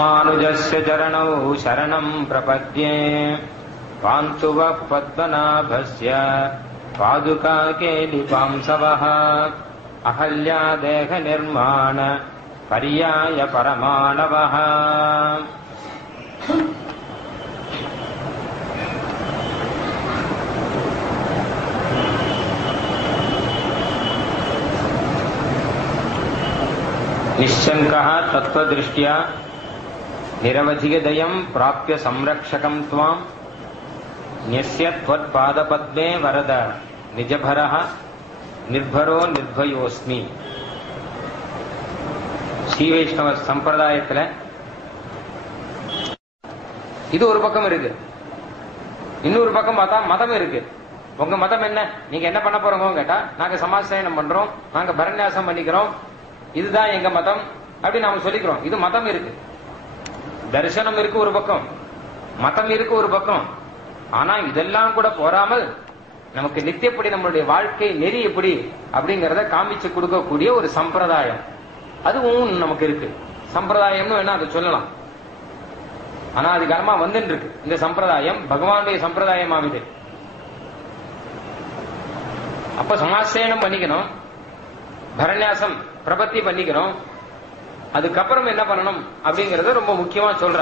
रामानुजस्य चरणौ शरणं प्रपद्ये पान्तु वः पद्मनाभस्य पादुका केलिपांसवः अहल्यादेहनिर्माण पर्याय परमाणवः। निश्शङ्कः तत्त्वदृष्ट्या निरवधिगदयं प्राप्य संरक्षकं त्वां न्यस्य त्वत्पादपद्मे वरद निजभरः निर्भरो निर्भयोस्मि। ஸ்ரீ வைஷ்ணவ சம்பிரதாயத்துல இது ஒரு பக்கம் இருக்கு, இன்னொரு பக்கம் பார்த்தா மதம் இருக்கு. உங்க மதம் என்ன, நீங்க என்ன பண்ண போறோங்க கேட்டா, நாங்க சமாசயனம் பண்றோம், நாங்க பரநியாசம் பண்ணிக்கிறோம், இதுதான் எங்க மதம் அப்படி நாம சொல்லிக்கிறோம். இது மதம் இருக்கு, தரிசனம் இருக்கு ஒரு பக்கம், மதம் இருக்கு ஒரு பக்கம். ஆனா இதெல்லாம் கூட போராமல் நமக்கு நித்தியப்படி நம்மளுடைய வாழ்க்கை நெறி எப்படி அப்படிங்கறத காமிச்சு கொடுக்கக்கூடிய ஒரு சம்பிரதாயம் அதுவும் நமக்கு இருக்கு. சம்பிரதாயம்னு வேணா அதை சொல்லலாம். ஆனா அது காலமா வந்துட்டு இருக்கு இந்த சம்பிரதாயம், பகவானுடைய சம்பிரதாயம் ஆகுது. அப்ப சமாசயனம் பண்ணிக்கணும், பரநியாசம் பிரபத்தி பண்ணிக்கணும். அதுக்கப்புறம் என்ன பண்ணணும் அப்படிங்கறத ரொம்ப முக்கியமா சொல்ற.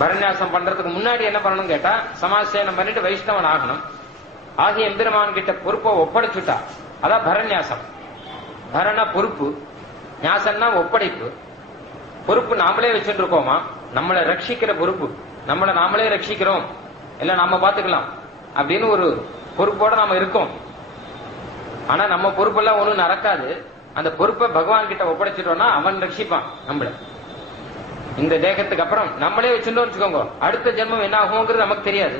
பரநியாசம் பண்றதுக்கு முன்னாடி என்ன பண்ணணும் கேட்டா, சமாசயனம் பண்ணிட்டு வைஷ்ணவன் ஆகணும். ஆகிய எம்பெருமான் கிட்ட பொறுப்பை ஒப்படைச்சுட்டா அதான் பரநியாசம். பரண பொறுப்பு, ஞாசம்னா ஒப்படைப்பு. பொறுப்பு நாமளே வச்சுட்டு இருக்கோமா, நம்மளை ரட்சிக்கிற பொறுப்பு, நம்மளை நாமளே ரட்சிக்கிறோம், எல்லாம் நாம பாத்துக்கலாம் அப்படின்னு ஒரு பொறுப்போட நாம இருக்கோம். ஆனா நம்ம பொறுப்பெல்லாம் ஒண்ணும் நடக்காது. அந்த பொறுப்பை பகவான் கிட்ட ஒப்படைச்சிட்டோம்னா அவன் ரட்சிப்பான் நம்மள. இந்த தேகத்துக்கு அப்புறம் நம்மளே வச்சுட்டோம் வச்சுக்கோங்க, அடுத்த ஜென்மம் என்ன ஆகுங்கிறது நமக்கு தெரியாது.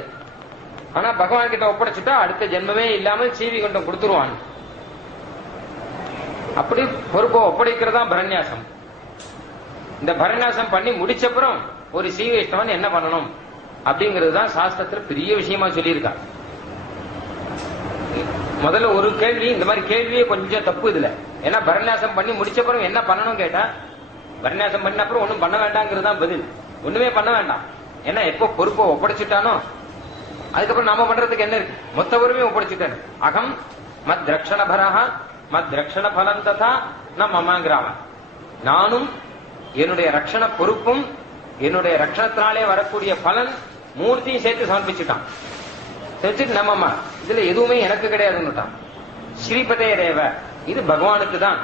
ஆனா பகவான் கிட்ட ஒப்படைச்சுட்டா அடுத்த ஜென்மமே இல்லாமல் சீவி கொண்டம் கொடுத்துருவான். அப்படி பொறுப்பை ஒப்படைக்கிறதா பரநியாசம். இந்த பரநியாசம் பண்ணி முடிச்சப்புறம் ஒரு ஸ்ரீ வைஷ்ணவன் என்ன பண்ணணும் அப்படிங்கிறது தான் சாஸ்திரத்துல பெரிய விஷயமா சொல்லியிருக்கா. முதல்ல ஒரு கேள்வி, இந்த மாதிரி கேள்வியே கொஞ்சம் தப்பு இதுல. ஏன்னா பரநியாசம் பண்ணி முடிச்சப்புறம் என்ன பண்ணணும் கேட்டா, பரநியாசம் பண்ண அப்புறம் ஒண்ணும் பண்ண வேண்டாங்கிறது தான் பதில். ஒண்ணுமே பண்ண வேண்டாம். ஏன்னா எப்போ பொறுப்பை ஒப்படைச்சுட்டானோ அதுக்கப்புறம் நாம பண்றதுக்கு என்ன இருக்கு, மொத்த பொறுமையும் ஒப்படைச்சுட்டானு. அகம் மத் ரக்ஷண பரஹா மத் ரக்ஷண பலம் ததா ந மமாங்கிறாம. நானும் என்னுடைய ரக்ஷண பொறுப்பும் என்னுடைய ரக்ஷணத்தினாலே வரக்கூடிய பலன் மூர்த்தியும் சேர்த்து சமர்ப்பிச்சுட்டான். தெரிஞ்சுட்டு நம்மம்மா இதுல எதுவுமே எனக்கு கிடையாதுன்னுட்டான். ஸ்ரீபதே ரேவ, இது பகவானுக்கு தான்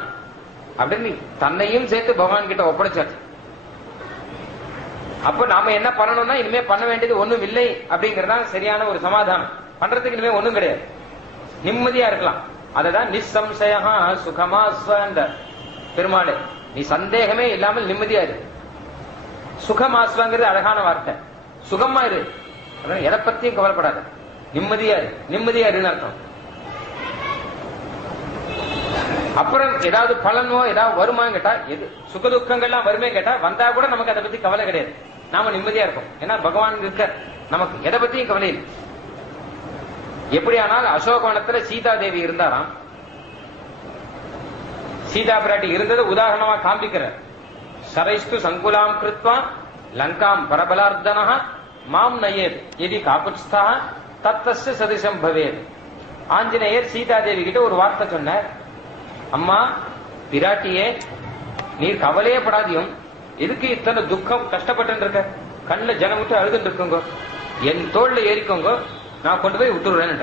அப்படின்னு தன்னையும் சேர்த்து பகவான் கிட்ட ஒப்படைச்சாச்சு. அப்ப நாம என்ன பண்ணணும்னா, இனிமே பண்ண வேண்டியது ஒண்ணும் இல்லை அப்படிங்கறதா சரியான ஒரு சமாதானம். பண்றதுக்கு இனிமே ஒண்ணும் கிடையாது, நிம்மதியா இருக்கலாம். அததான் நிசம்சயா சுகமா ஸ்வந்த பெருமாளே, நீ சந்தேகமே இல்லாமல் நிம்மதியா இரு. சுகமாஸ்வாங்கிறது அழகான வார்த்தை. சுகமா இரு, எதை பத்தியும் கவலைப்படாத, நிம்மதியா இரு. நிம்மதியா இருன்னு அர்த்தம். அப்புறம் ஏதாவது பலனோ ஏதாவது வருமானு கேட்டா, எது சுக துக்கங்கள்லாம் வருமே கேட்டா, வந்தா கூட நமக்கு அதை பத்தி கவலை கிடையாது. நாம நிம்மதியா இருக்கும். ஏன்னா பகவான் இருக்க, நமக்கு எதை பத்தியும் கவலை இல்லை. எப்படியானால் அசோகவனத்துல சீதா தேவி இருந்தாராம். சீதா பிராட்டி இருந்தது உதாரணமா காண்பிக்கிற. சரைஸ்து சங்குலாம் கிருத்வா லங்காம் பரபலார்த்தனஹ மாம் நயேத் எதி காகுத்ஸ்தா தத்தஸ்ய சதிசம் பவேத். ஆஞ்சநேயர் சீதா தேவி கிட்ட ஒரு வார்த்தை சொன்னார். அம்மா பிராட்டியே, நீர் கவலையே படாதியும், எதுக்கு இத்தனை துக்கம் கஷ்டப்பட்டு இருக்க, கண்ணுல ஜனம் விட்டு அழுதுட்டு இருக்குங்க, என் தோல்ல ஏறிக்கோங்க, நான் கொண்டு போய் விட்டுடுறேன்.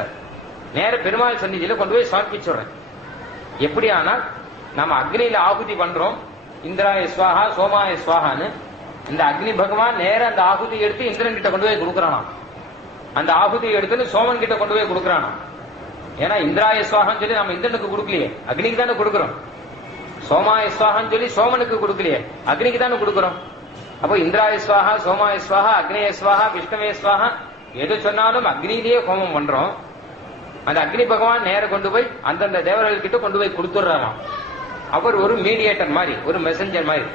நேர பெருமாள் சந்நிதியில கொண்டு போய் சமர்ப்பிச்சுடுறேன். எப்படி ஆனால் நம்ம அக்னியில ஆகுதி பண்றோம், இந்திராய ஸ்வாஹா சோமாய ஸ்வாஹான்னு. இந்த அக்னி பகவான் நேர அந்த ஆகுதி எடுத்து இந்திரன் கிட்ட கொண்டு போய் கொடுக்கறானாம். அந்த ஆகுதியை எடுத்து சோமன் கிட்ட கொண்டு போய் கொடுக்கறானாம். ஏன்னா இந்திராய ஸ்வாகான்னு சொல்லி நம்ம இந்திரனுக்கு கொடுக்கலையே, அக்னிக்கு தானே கொடுக்கிறோம். சோமாய ஸ்வாகான்னு சொல்லி சோமனுக்கு கொடுக்கலையே, அக்னிக்கு தானே கொடுக்கிறோம். அப்போ இந்திராய ஸ்வாஹா, சோமாய ஸ்வாஹா, அக்னேய ஸ்வாஹா, விஷ்ணுவே ஸ்வாஹா எது சொன்னாலும் அக்னியிலேயே ஹோமம் பண்றோம். அந்த அக்னி பகவான் நேர கொண்டு போய் அந்தந்த தேவர்கள் கிட்ட கொண்டு போய் கொடுத்துடுறாராம். அவர் ஒரு மீடியேட்டர் மாதிரி, ஒரு மெசஞ்சர் மாதிரி.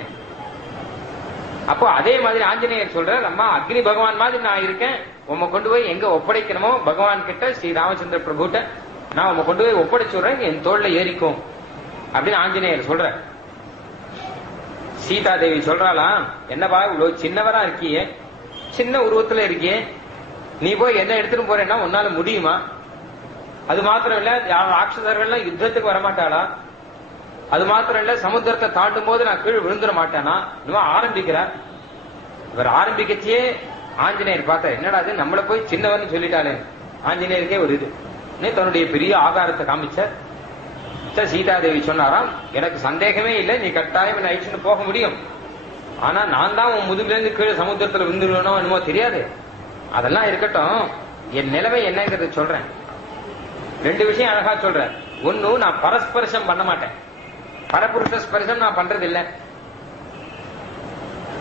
அப்போ அதே மாதிரி ஆஞ்சநேயர் சொல்ற, நம்ம அக்னி பகவான் மாதிரி நான் இருக்கேன், உம்மை கொண்டு போய் எங்க ஒப்படைக்கணுமோ பகவான் கிட்ட, ஸ்ரீ ராமச்சந்திர பிரபுட்ட நான் உம்மை கொண்டு போய் ஒப்படைச்சுடுறேன், என் தோல்ல ஏறிக்கும் அப்படின்னு ஆஞ்சநேயர் சொல்ற. சீதா தேவி சொல்றாளாம், என்னப்பா இவ்வளவு சின்னவரா இருக்கியே, சின்ன உருவத்துல இருக்கியே, நீ போய் என்ன எடுத்துட்டு போறேன்னா உன்னால முடியுமா? அது மாத்திரம் இல்ல, ராட்சசர்கள்லாம் யுத்தத்துக்கு வரமாட்டாளா? அது மாத்திரம் இல்ல, சமுத்திரத்தை தாண்டும் போது நான் கீழே விழுந்துட மாட்டானா? இன்னும் ஆரம்பிக்கிறார். இவர் ஆரம்பிக்கச்சே ஆஞ்சநேயர் பார்த்தா, என்னடா அது நம்மள போய் சின்னவன்னு சொல்லிட்டாலே. ஆஞ்சநேயருக்கே ஒரு இது தன்னுடைய பெரிய ஆகாரத்தை காமிச்சார். சீதாதேவி சொன்னாராம், எனக்கு சந்தேகமே இல்லை, நீ கட்டாயம் அழிச்சுட்டு போக முடியும். ஆனா நான் தான் உன் முதுகுல இருந்து கீழே சமுத்திரத்துல விழுந்துடணும் என்னமோ தெரியாது. அதெல்லாம் இருக்கட்டும், என் நிலைமை என்னங்கிறது சொல்றேன். ரெண்டு விஷயம் அழகா சொல்றேன். ஒன்னு, நான் பரஸ்பரிசம் பண்ண மாட்டேன், பரபுருஷ ஸ்பரிசம் நான் பண்றது இல்லை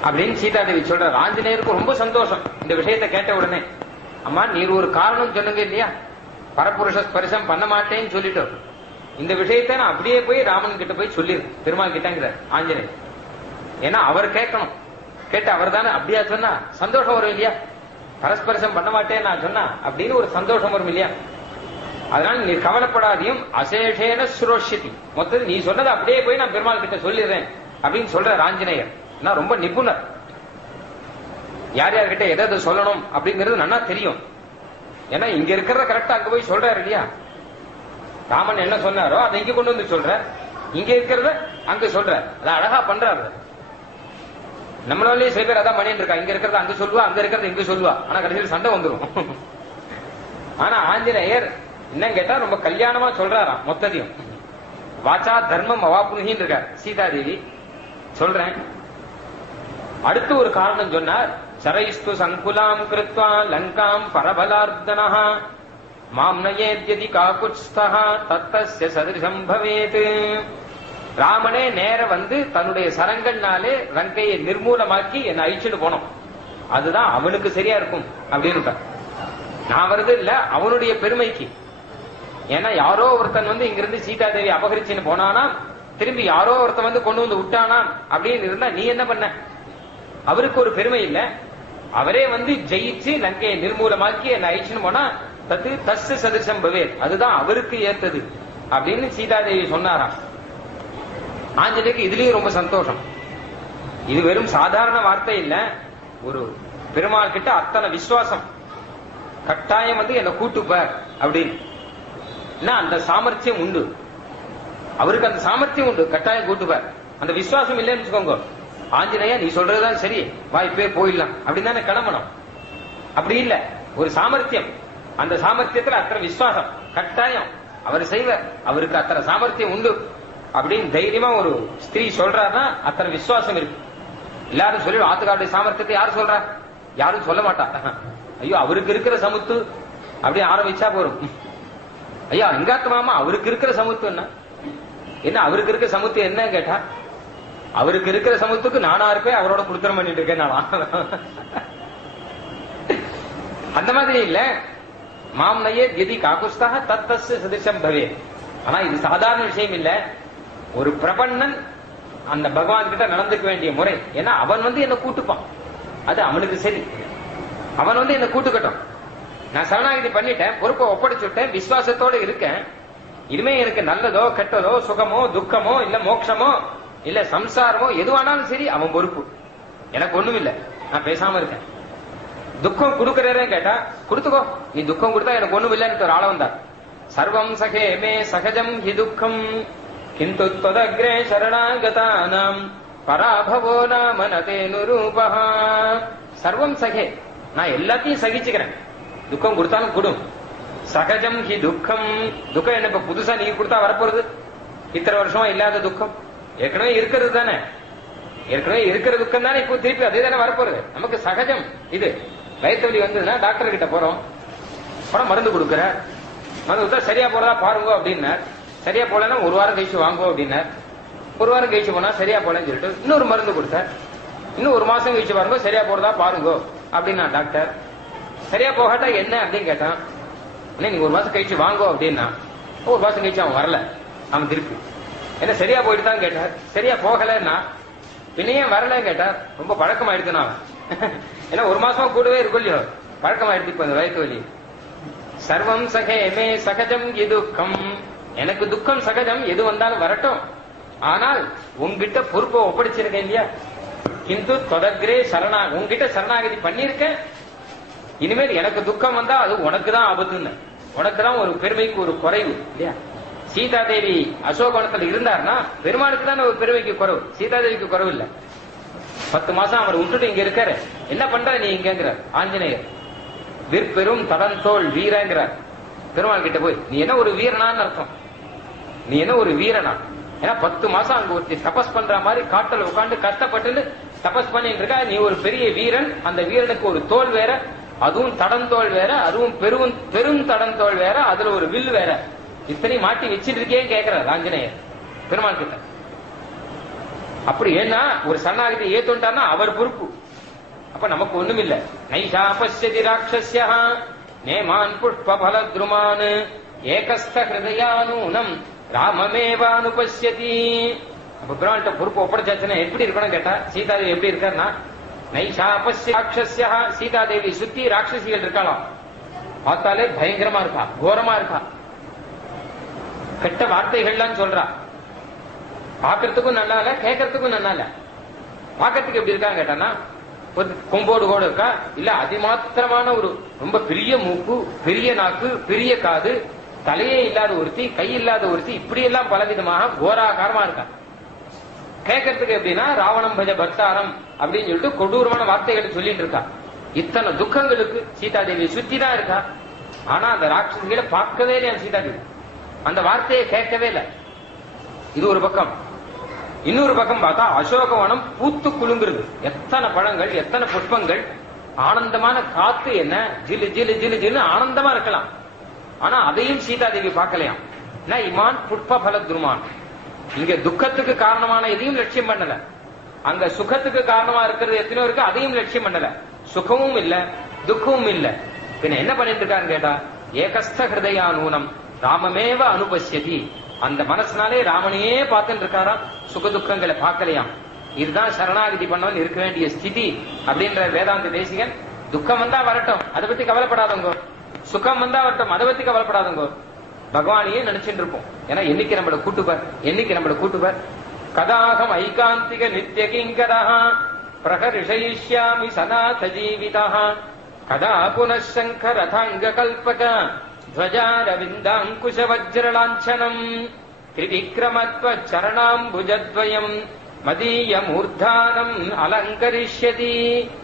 அப்படின்னு சீதாதேவி சொல்ற. ஆஞ்சநேயருக்கு ரொம்ப சந்தோஷம் இந்த விஷயத்தை கேட்ட உடனே. அம்மா நீர் ஒரு காரணம் சொல்லுங்க இல்லையா, பரபுருஷ ஸ்பரிசம் பண்ண மாட்டேன்னு சொல்லிட்டோம். இந்த விஷயத்தை நான் அப்படியே போய் ராமன் கிட்ட போய் சொல்லிரு, பெருமாள் கிட்டங்கிற ஆஞ்சநேயர். ஏன்னா அவர் கேட்கணும், கேட்டு அவர் தானே அப்படியா சொன்னா சந்தோஷம் வரும் இல்லையா. பரஸ்பரிசம் பண்ண மாட்டேன்னு நான் சொன்னா அப்படின்னு ஒரு சந்தோஷம் வரும் இல்லையா. அதனால நீ கவலைப்படாதையும் அசேஷேன சுரோஷிதி, மொத்தத்தில் நீ சொன்னதை அப்படியே போய் நான் பெருமாள் கிட்ட சொல்லிடுறேன் அப்படின்னு சொல்ற ஆஞ்சநேயர். நான் ரொம்ப நிபுணர், யார் யார்கிட்ட எதை சொல்லணும் அப்படிங்கிறது நல்லா தெரியும். ஏன்னா இங்க இருக்கிறத கரெக்டா அங்க போய் சொல்றாரு இல்லையா. ராமன் என்ன சொன்னாரோ அதை இங்க கொண்டு வந்து சொல்ற, இங்க இருக்கிறத அங்க சொல்ற, அதை அழகா பண்றாரு. நம்மளாலேயே சில பேர் அதான் பண்ணிட்டு இருக்கா, இங்க இருக்கிறத அங்க சொல்லுவா, அங்க இருக்கிறத இங்க சொல்லுவா, ஆனா கடைசியில் சண்டை வந்துடும். ஆனா ஆஞ்சநேயர் என்ன கேட்டா ரொம்ப கல்யாணமா சொல்றாராம் மொத்தத்தையும். வாச்சா தர்மம் அவாப்புகின்னு இருக்கார். சீதாதேவி சொல்றேன். அடுத்து ஒரு காரணம் சொன்னார். சரைஸ்து சங்குலாம் கிருத்வா லங்காம் பரபலார்த்தனஹ மாம் நயேத்யதி காகுத்ஸ்தஹ தத்தஸ்ய சதிருஷம் பவேத். ராமனே நேர வந்து தன்னுடைய சரங்கள்னாலே லங்கையை நிர்மூலமாக்கி என்னை அழிச்சுட்டு போனோம், அதுதான் அவனுக்கு சரியா இருக்கும் அப்படின்னு. நான் வருது இல்ல அவனுடைய பெருமைக்கு. ஏன்னா யாரோ ஒருத்தன் வந்து இங்கிருந்து சீதாதேவி அபகரிச்சுன்னு போனானா, திரும்பி யாரோ ஒருத்தன் வந்து கொண்டு வந்து விட்டானா அப்படின்னு இருந்தா நீ என்ன பண்ண? அவருக்கு ஒரு பெருமை இல்ல, அவரே வந்து ஜெயிச்சு லங்கையை நிர்மூலமாக்கி என்ன அழிச்சுன்னு போனா தத்து தஸ் சதிர்ஷம் பவேத், அதுதான் அவருக்கு ஏத்தது அப்படின்னு சீதாதேவி சொன்னாராம். ஆஞ்சநேயருக்கு இதுலயும் ரொம்ப சந்தோஷம். இது வெறும் சாதாரண வார்த்தை இல்ல, ஒரு பெருமாள் கிட்ட அத்தனை விசுவாசம். கட்டாயம் வந்து என்ன கூட்டுப்பார் அப்படின்னு அந்த சாமர்த்தியம் உண்டு, அவருக்கு அந்த சாமர்த்தியம் உண்டு, கட்டாயம் கூட்டுப்பார். அந்த விசுவாசம் இல்லைன்னு வச்சுக்கோங்க, ஆஞ்சநேயா நீ சொல்றதுதான் சரி, வாய்ப்பே போயிடலாம் அப்படின்னு தானே கிளம்பணும். அப்படி இல்ல, ஒரு சாமர்த்தியம், அந்த சாமர்த்தியத்துல அத்தனை விசுவாசம், கட்டாயம் அவர் செய்வார், அவருக்கு அத்தனை சாமர்த்தியம் உண்டு அப்படின்னு தைரியமா ஒரு ஸ்திரீ சொல்றாருன்னா அத்தனை விசுவாசம் இருக்கு. எல்லாரும் சொல்லி ஆத்துக்காருடைய சாமர்த்தியத்தை யாரும் சொல்றா? யாரும் சொல்ல மாட்டா. ஐயோ அவருக்கு இருக்கிற சமுத்து அப்படி ஆரம்பிச்சா போறோம். ஐயா எங்காத்து மாமா அவருக்கு இருக்கிற சமுத்து என்ன அவருக்கு இருக்கிற சமுத்து என்ன கேட்டா, அவருக்கு இருக்கிற சமுத்துக்கு நானா இருப்பேன், அவரோட குடுத்தரம் பண்ணிட்டு இருக்கேன் நானா. அந்த மாதிரி இல்ல, மாம் நயே எதி காகுஸ்தாக தத்தஸ் சதிர்ஷம் பவே. ஆனா இது சாதாரண விஷயம் இல்ல, ஒரு பிரபன்னன் அந்த பகவான் கிட்ட நடந்துக்க வேண்டிய முறை. ஏன்னா அவன் வந்து என்ன கூட்டுப்பான், அது அவனுக்கு சரி, அவன் வந்து என்ன கூட்டுக்கட்டும். நான் சரணாகதி பண்ணிட்டேன், பொறுப்பை ஒப்படைச்சுட்டேன், விசுவாசத்தோட இருக்கேன். இனிமே எனக்கு நல்லதோ கெட்டதோ சுகமோ துக்கமோ இல்ல மோட்சமோ இல்ல சம்சாரமோ எதுவானாலும் சரி அவன் பொறுப்பு, எனக்கு ஒண்ணும் இல்ல, நான் பேசாம இருக்கேன். துக்கம் கொடுக்கறே கேட்டா கொடுத்துக்கோ, நீ துக்கம் கொடுத்தா எனக்கு ஒண்ணும் இல்லன்னு ஒரு ஆள வந்தார். சர்வம் சகே மே சகஜம் ஹி துக்கம் கிந்து த்வதக்ரே சரணாகதானாம் பராபவோ நாம நதேனுரூபஹ. சர்வம் சகே, நான் எல்லாத்தையும் சகிச்சுக்கிறேன், துக்கம் கொடுத்தாலும் கொடும். சகஜம் ஹி துக்கம், துக்கம் என்ன இப்ப புதுசா நீங்க கொடுத்தா வரப்போறது? இத்தனை வருஷமா இல்லாத துக்கம், ஏற்கனவே இருக்கிறது தானே, ஏற்கனவே இருக்கிற துக்கம் தானே இப்போ திருப்பி அதே தானே வரப்போறது. நமக்கு சகஜம் இது. வயிற்று வலி வந்ததுன்னா டாக்டர் கிட்ட போறோம், அப்புறம் மருந்து கொடுக்குற, மருந்து கொடுத்தா சரியா போறதா பாருங்க அப்படின்னார். சரியா போலன்னா ஒரு வாரம் கழிச்சு வாங்குவோம் அப்படின்னார். ஒரு வாரம் கழிச்சு போனா சரியா போலன்னு சொல்லிட்டு இன்னொரு மருந்து கொடுத்தார். இன்னும் 1 மாசம் கழிச்சு பாருங்க, சரியா போறதா பாருங்க அப்படின்னா டாக்டர். சரியா போகாட்டா என்ன அப்படின்னு கேட்டான். நீங்க 1 மாசம் கழிச்சு வாங்கோ அப்படின்னா 1 மாசம் கழிச்சு அவன் வரல. அவன் திருப்பி என்ன சரியா போயிட்டு தான் கேட்டார். சரியா போகலன்னா பின்னையும் வரல கேட்டார். ரொம்ப பழக்கமாயிடுச்சுனா ஏன்னா 1 மாசமா கூடவே இருக்கும் இல்லையோ, பழக்கமாயிடுச்சு இப்ப இந்த வயிற்று வலி. சர்வம் சகேமே சகஜம் எதுக்கம், எனக்கு துக்கம் சகஜம், எது வந்தாலும் வரட்டும். ஆனால் உங்ககிட்ட பொறுப்பை ஒப்படைச்சிருக்கேன் இல்லையா, கிந்து தொடர்கிறே சரணா, உங்ககிட்ட சரணாகதி பண்ணிருக்கேன். இனிமேல் எனக்கு துக்கம் வந்தா அது உனக்கு தான் ஆபத்துன்னு, உனக்கு தான் ஒரு பெருமைக்கு ஒரு குறைவு இல்லையா. சீதா தேவி அசோகவனத்தில் இருந்தார்னா பெருமாளுக்கு தான் ஒரு பெருமைக்கு குறைவு, சீதா தேவிக்கு குறைவு இல்ல. 10 மாசம் அவர் விட்டுட்டு இங்க இருக்காரு. என்ன பண்ற நீ இங்கிறார் ஆஞ்சநேயர். விற்பெரும் தடந்தோள் வீரங்கிறார் பெருமாள் கிட்ட போய். நீ என்ன ஒரு வீரனான்னு அர்த்தம், நீ என்ன ஒரு வீரனா. ஏன்னா 10 மாசம் அங்க ஒருத்தி தபஸ் பண்ற மாதிரி காட்டல உட்காந்து கஷ்டப்பட்டு தபஸ் பண்ணிட்டு இருக்கா. நீ ஒரு பெரிய வீரன், அந்த வீரனுக்கு ஒரு தோல் வேற, அதுவும் தடந்தோள் வேற, அதுவும் பெரும் தடந்தோள் வேற, அதுல ஒரு வில் வேற, இத்தனை மாட்டி வச்சிட்டு இருக்கே கேட்கிறார் ஆஞ்சநேயர் பெருமாள் கிட்ட. அப்படி ஏன்னா ஒரு சரணாகதி ஏத்துட்டார்னா அவர் பொறுப்பு. அப்ப நமக்கு ஒண்ணும் இல்ல. நைஷா பஷ்யதி ராட்சஸ்ய நேமான் புஷ்ப பலத்ருமான் ஏகஸ்த ஹிருதயானூனம் ராமமேவானுபஷ்யதி. அப்ப பெருமாள்கிட்ட பொறுப்பு ஒப்படைச்சாச்சுன்னா எப்படி இருக்கணும் கேட்டா, சீதாதேவி எப்படி இருக்காருன்னா நைஷா பஷ்ய ராட்சஸ்ய, சீதாதேவி சுத்தி ராட்சசிகள் இருக்கலாம். பார்த்தாலே பயங்கரமா இருக்கா, கோரமா இருக்கா, கெட்ட வார்த்தைகள்லாம் சொல்றா. பாக்கிறதுக்கும் நல்லா இல்ல, கேட்கறதுக்கும் நல்லா இல்ல. பாக்கிறதுக்கு எப்படி இருக்கான்னு கேட்டானா ஒரு கொம்போடு கூட இருக்கா, இல்ல அதிமாத்திரமான ஒரு ரொம்ப பெரிய மூக்கு, பெரிய நாக்கு, பெரிய காது, தலையே இல்லாத ஒருத்தி, கை இல்லாத ஒருத்தி, இப்படி எல்லாம் பலவிதமாக கோராகாரமா இருக்கா. கேட்கறதுக்கு எப்படின்னா ராவணம் பஜ பக்தாரம் அப்படின்னு சொல்லிட்டு கொடூரமான வார்த்தைகளை சொல்லிட்டு இருக்கா. இத்தனை துக்கங்களுக்கு சீதாதேவி சுத்தி தான் இருக்கா. ஆனா அந்த ராட்சசிகளை பார்க்கவே இல்லையா சீதாதேவி, அந்த வார்த்தையை கேட்கவே இல்லை. இது ஒரு பக்கம். இன்னொரு பக்கம் பார்த்தா அசோகவனம் பூத்து குலுங்குறது, எத்தனை பழங்கள், எத்தனை புஷ்பங்கள், ஆனந்தமான காத்து, என்ன ஜிலு ஜிலு ஜிலு ஜிலு ஆனந்தமா இருக்கலாம். ஆனா அதையும் சீதாதேவி பார்க்கலையாம். இமான் புஷ்ப பலத்ருமான், இங்க துக்கத்துக்கு காரணமான எதையும் லட்சியம் பண்ணல, அங்க சுகத்துக்கு காரணமா இருக்கிறது எத்தனையோ இருக்கு, அதையும் லட்சியம் பண்ணல. சுகமும் இல்ல, துக்கமும் இல்ல. பின்ன என்ன பண்ணிட்டு இருக்கான்னு கேட்டா ஏகஸ்த ஹிருதயானூனம் ராமமேவ அனுபஷ்யதி, அந்த மனசுனாலே ராமனையே பார்த்துட்டு இருக்காராம், சுகதுக்கங்களை பார்க்கலையாம். இதுதான் சரணாகதி பண்ணவன் இருக்க வேண்டிய ஸ்திதி அப்படின்ற வேதாந்த தேசிகன். துக்கம் வந்தா வரட்டும், அதை பத்தி கவலைப்படாதவங்க, சுகம் வந்தா வரட்டும், அதை பத்தி கவலைப்படாதவங்க, பகவானையே நினைச்சுட்டு இருப்போம். ஏன்னா என்னைக்கு நம்மளை கூட்டுப்பார், என்னைக்கு நம்மளை கூட்டுப்பார். கதாகம் ஐகாந்திக நித்திய கிங்கரா பிரகர்ஷயிஷ்யாமி சநாத ஜீவிதா கதா புனசங்க ரதாங்க கல்பக த்வஜாரவிந்தாங்குஷ வஜ்ரலாஞ்சனம் திரிவிக்ரமத்வ சரணாம்புஜத்வயம் மதீய மூர்த்தானம் அலங்கரிஷ்யதி.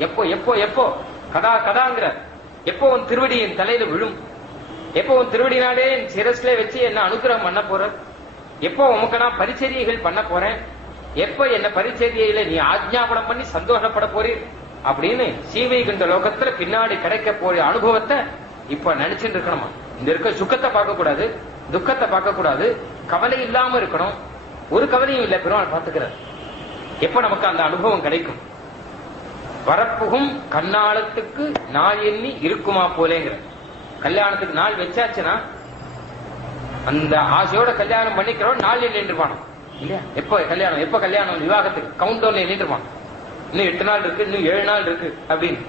எப்போ எப்போ எப்போ கதா கதாங்கிற, எப்போ உன் திருவடி என் தலையில விழும், எப்போ உன் திருவடினாலே என் சிரஸ்ல வச்சு என்ன அனுகிரகம் பண்ண போற, எப்போ உமக்கு நான் பரிச்சரியைகள் பண்ண போறேன், எப்ப என்ன பரிச்சரியையில நீ ஆஜ்ஞாபனம் பண்ணி சந்தோஷப்பட போறீர் அப்படின்னு சீவைகுண்ட லோகத்துல பின்னாடி கிடைக்க போற அனுபவத்தை இப்ப நினைச்சுட்டு இருக்கணுமா. இந்த இருக்க சுக்கத்தை பார்க்க கூடாது, துக்கத்தை பார்க்க கூடாது, கவலை இல்லாம இருக்கணும். ஒரு கவலையும் இல்ல, பெருமாள் பார்த்துக்கிறார். எப்ப நமக்கு அந்த அனுபவம் கிடைக்கும்? வரப்புகும் கண்ணாளத்துக்கு நாள் எண்ணி இருக்குமா போலேங்கிற. கல்யாணத்துக்கு நாள் வச்சாச்சுன்னா அந்த ஆசையோட கல்யாணம் பண்ணிக்கிறோம், நாள் எண்ணி இருப்பானோ இல்லையா. எப்ப கல்யாணம், எப்ப கல்யாணம், விவாகத்துக்கு கவுண்ட் டவுன்ல எண்ணிட்டு இருப்பான். இன்னும் 8 நாள் இருக்கு, இன்னும் 7 நாள் இருக்கு அப்படின்னு.